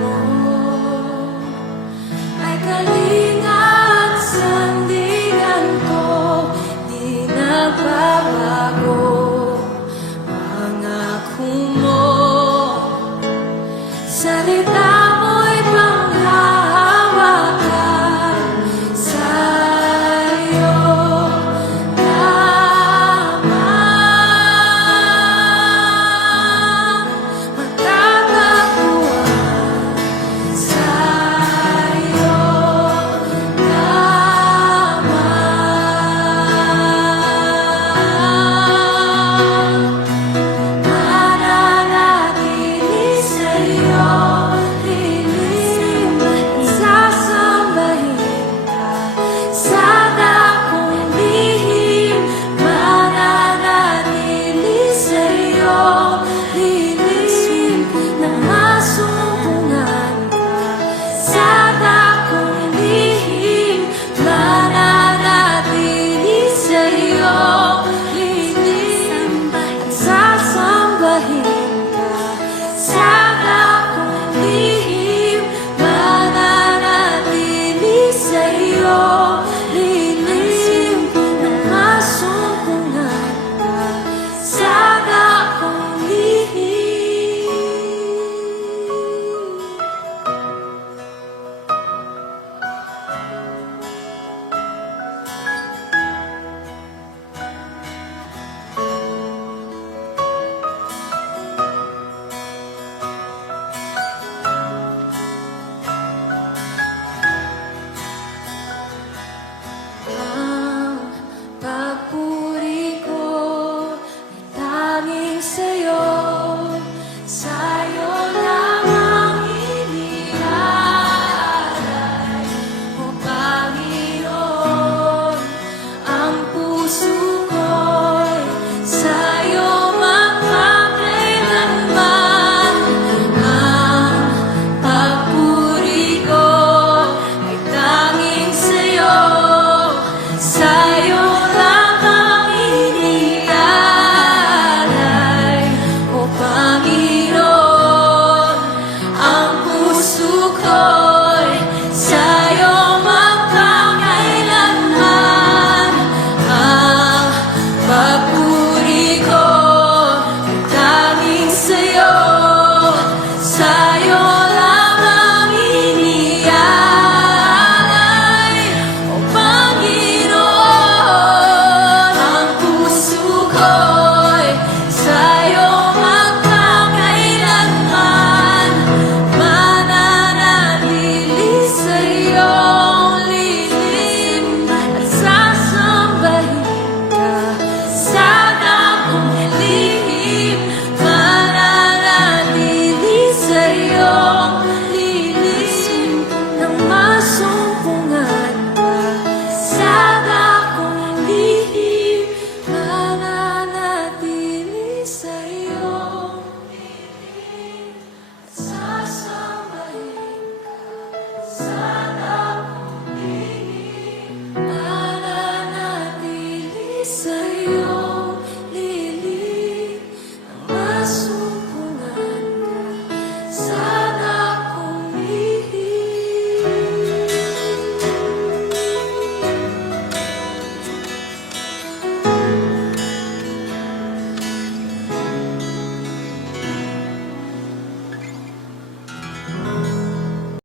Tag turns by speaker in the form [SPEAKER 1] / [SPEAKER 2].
[SPEAKER 1] more.